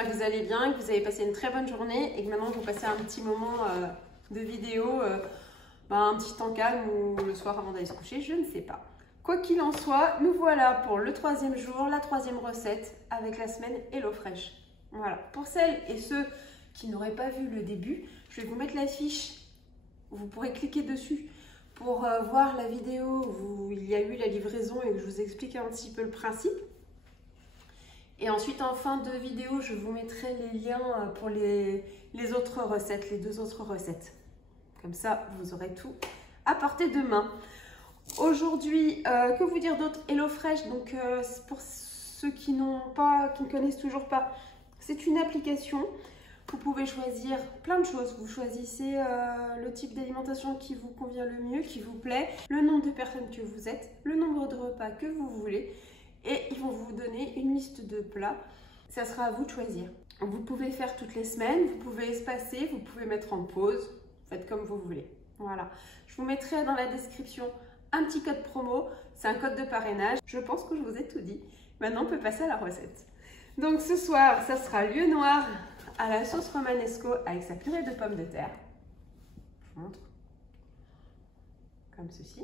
j'espère que vous allez bien, que vous avez passé une très bonne journée et que maintenant vous passez un petit moment de vidéo, un petit temps calme ou le soir avant d'aller se coucher, je ne sais pas. Quoi qu'il en soit, nous voilà pour le 3e jour, la 3e recette avec la semaine HelloFresh. Voilà, pour celles et ceux qui n'auraient pas vu le début, je vais vous mettre la fiche, vous pourrez cliquer dessus pour voir la vidéo où il y a eu la livraison et où je vous explique un petit peu le principe. Et ensuite, en fin de vidéo, je vous mettrai les liens pour les autres recettes, les 2 autres recettes. Comme ça, vous aurez tout à portée de main. Aujourd'hui, que vous dire d'autre? HelloFresh, donc pour ceux qui ne connaissent toujours pas, c'est une application. Vous pouvez choisir plein de choses. Vous choisissez le type d'alimentation qui vous convient le mieux, qui vous plaît, le nombre de personnes que vous êtes, le nombre de repas que vous voulez. Et ils vont vous donner une liste de plats. Ça sera à vous de choisir. Vous pouvez faire toutes les semaines, vous pouvez espacer, vous pouvez mettre en pause. Faites comme vous voulez. Voilà. Je vous mettrai dans la description un petit code promo. C'est un code de parrainage. Je pense que je vous ai tout dit. Maintenant, on peut passer à la recette. Donc ce soir, ça sera lieu noir à la sauce romanesco avec sa purée de pommes de terre. Je vous montre. Comme ceci.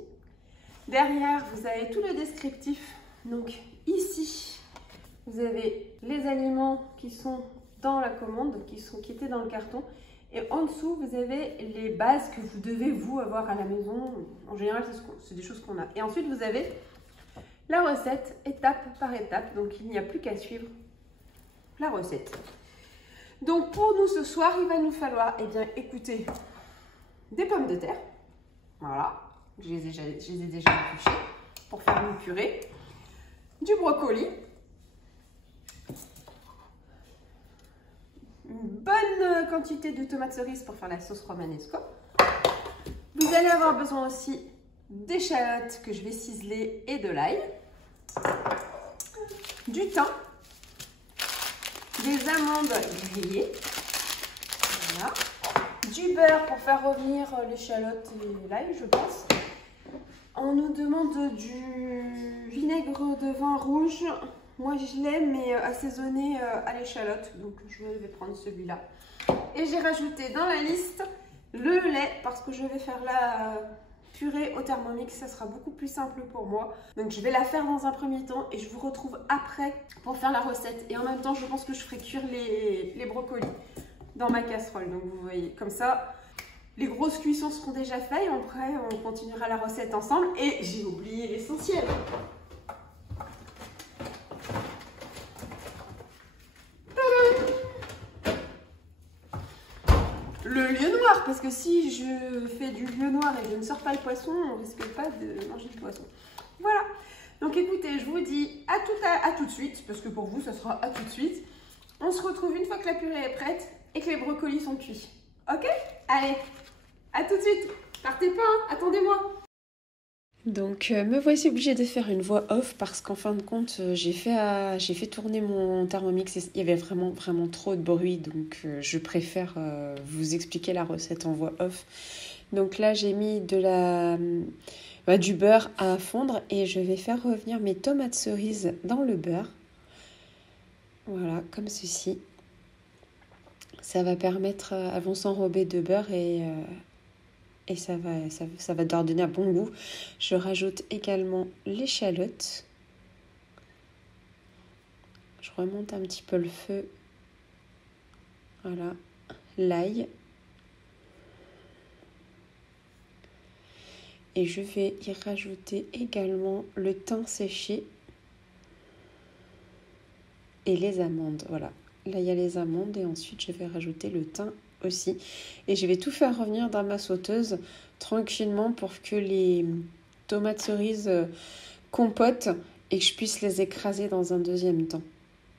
Derrière, vous avez tout le descriptif. Donc ici, vous avez les aliments qui sont dans la commande, qui étaient dans le carton. Et en dessous, vous avez les bases que vous devez vous avoir à la maison. En général, c'est des choses qu'on a. Et ensuite, vous avez la recette étape par étape. Donc il n'y a plus qu'à suivre la recette. Donc pour nous ce soir, il va nous falloir, écoutez, des pommes de terre. Voilà, je les ai déjà épluchées pour faire une purée. Du brocoli. Une bonne quantité de tomates cerises pour faire la sauce romanesco. Vous allez avoir besoin aussi d'échalotes que je vais ciseler et de l'ail. Du thym. Des amandes grillées. Voilà. Du beurre pour faire revenir l'échalote et l'ail, je pense. On nous demande du vinaigre de vin rouge. Moi, je l'aime, mais assaisonné à l'échalote. Donc, je vais prendre celui-là. Et j'ai rajouté dans la liste le lait parce que je vais faire la purée au Thermomix. Ça sera beaucoup plus simple pour moi. Donc, je vais la faire dans un premier temps et je vous retrouve après pour faire la recette. Et en même temps, je pense que je ferai cuire les brocolis dans ma casserole. Donc, vous voyez, comme ça, les grosses cuissons seront déjà faites. Et après, on continuera la recette ensemble. Et j'ai oublié l'essentiel. Le lieu noir, parce que si je fais du lieu noir et je ne sors pas le poisson, on ne risque pas de manger le poisson. Voilà. Donc écoutez, je vous dis à tout de suite, parce que pour vous, ça sera à tout de suite. On se retrouve une fois que la purée est prête et que les brocolis sont cuits. Ok? Allez, à tout de suite. Partez pas, hein, attendez-moi. Donc me voici obligée de faire une voix off parce qu'en fin de compte j'ai fait tourner mon Thermomix et il y avait vraiment trop de bruit, donc je préfère vous expliquer la recette en voix off. Donc là j'ai mis du beurre à fondre et je vais faire revenir mes tomates cerises dans le beurre. Voilà, comme ceci. Ça va permettre, elles vont s'enrober de beurre et ça va leur donner un bon goût. Je rajoute également l'échalote. Je remonte un petit peu le feu. Voilà, l'ail. Et je vais y rajouter également le thym séché et les amandes. Voilà, là il y a les amandes et ensuite je vais rajouter le thym aussi. Et je vais tout faire revenir dans ma sauteuse tranquillement pour que les tomates cerises compotent et que je puisse les écraser dans un deuxième temps.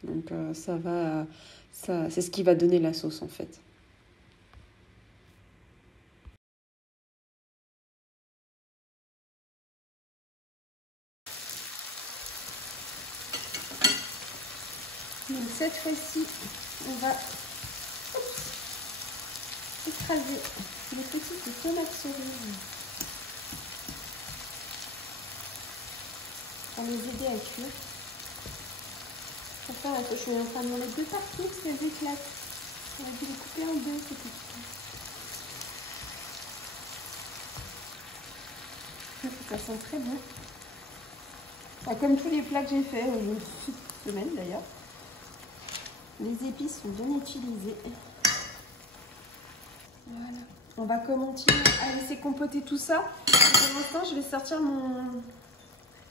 Donc c'est ce qui va donner la sauce en fait. Donc cette fois-ci, on va écraser les petites tomates cerises pour les aider à cuire. Enfin, la sauce est en train de m'en mettre de partout, parce qu'elles éclatent. On a dû les couper en deux, ces petites. Ça sent très bon. Enfin, comme tous les plats que j'ai fait cette semaine d'ailleurs. Les épices sont bien utilisées. Voilà. On va continuer à laisser compoter tout ça. Pour l'instant, je vais sortir mon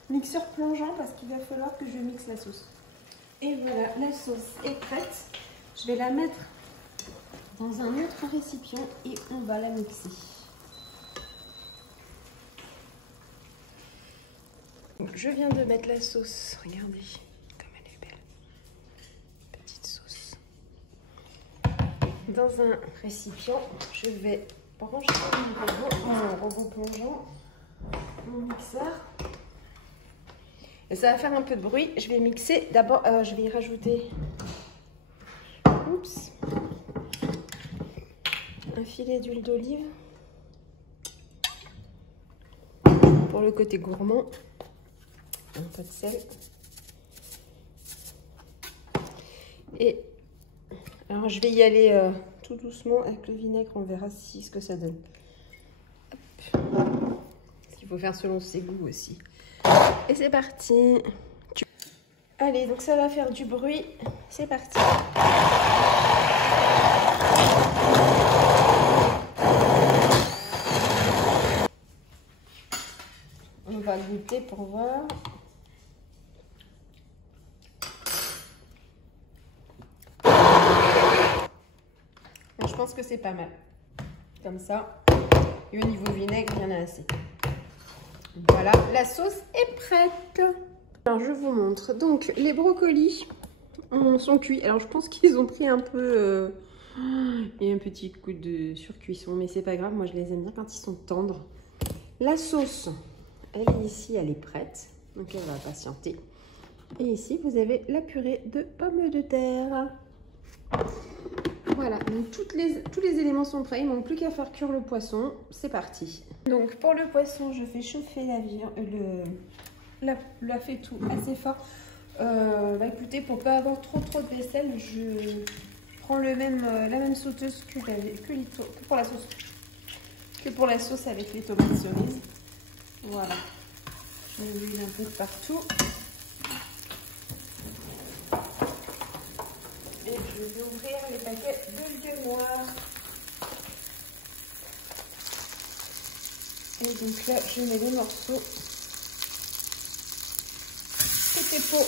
mixeur plongeant parce qu'il va falloir que je mixe la sauce. Et voilà, la sauce est prête. Je vais la mettre dans un autre récipient et on va la mixer. Je viens de mettre la sauce. Regardez comme elle est belle. Petite sauce. Dans un récipient, je vais brancher mon robot plongeant, mon mixeur. Et ça va faire un peu de bruit. Je vais mixer. D'abord, je vais y rajouter un filet d'huile d'olive pour le côté gourmand. Un peu de sel. Et alors, je vais y aller tout doucement avec le vinaigre. On verra ce que ça donne. Hop. Parce qu'il faut faire selon ses goûts aussi. Et c'est parti. Allez, donc ça va faire du bruit. C'est parti. On va goûter pour voir. Je pense que c'est pas mal. Comme ça. Et au niveau vinaigre, il y en a assez. Voilà, la sauce est prête. Alors, je vous montre. Donc, les brocolis sont cuits. Alors, je pense qu'ils ont pris un peu... et un petit coup de surcuisson. Mais c'est pas grave, moi, je les aime bien quand ils sont tendres. La sauce, elle est ici, elle est prête. Donc, elle va patienter. Et ici, vous avez la purée de pommes de terre. Voilà, donc tous les éléments sont prêts. Il ne manque plus qu'à faire cuire le poisson. C'est parti. Donc pour le poisson, je fais chauffer la faitout assez fort. Écoutez, pour ne pas avoir trop de vaisselle, je prends la même sauteuse que pour la sauce. Que pour la sauce avec les tomates cerises. Voilà. Je mets l'huile un peu de partout. Et je vais ouvrir les paquets d'huile noire. Et donc là, je mets les morceaux. Côté pot.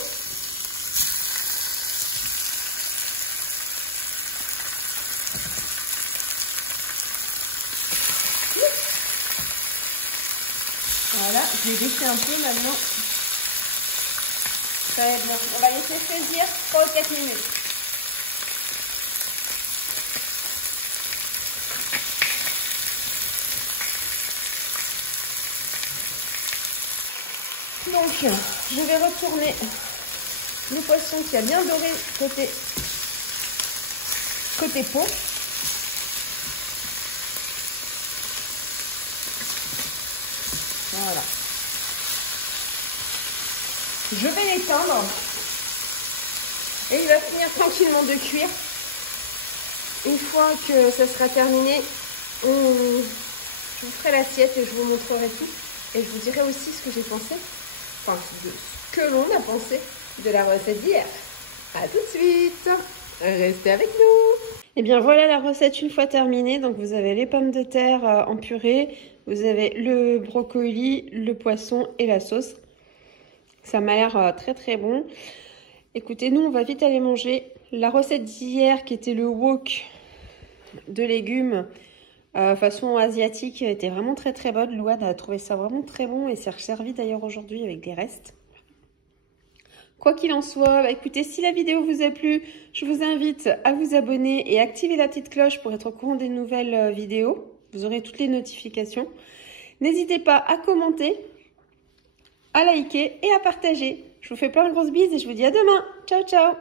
Voilà, je vais baisser un peu maintenant. Très bien. On va laisser saisir 3 ou 4 minutes. Donc, je vais retourner le poisson qui a bien doré côté pot. Voilà. Je vais l'éteindre. Et il va finir tranquillement de cuire. Une fois que ça sera terminé, je vous ferai l'assiette et je vous montrerai tout. Et je vous dirai aussi ce que j'ai pensé. Enfin, de ce que l'on a pensé de la recette d'hier. A tout de suite. Restez avec nous. Et bien voilà la recette une fois terminée. Donc vous avez les pommes de terre en purée. Vous avez le brocoli, le poisson et la sauce. Ça m'a l'air très très bon. Écoutez, nous on va vite aller manger. La recette d'hier qui était le wok de légumes façon asiatique était vraiment très très bonne. Louane a trouvé ça vraiment très bon et c'est servi d'ailleurs aujourd'hui avec des restes. Quoi qu'il en soit, écoutez, si la vidéo vous a plu, je vous invite à vous abonner et activer la petite cloche pour être au courant des nouvelles vidéos. Vous aurez toutes les notifications. N'hésitez pas à commenter, à liker et à partager. Je vous fais plein de grosses bises et je vous dis à demain. Ciao, ciao!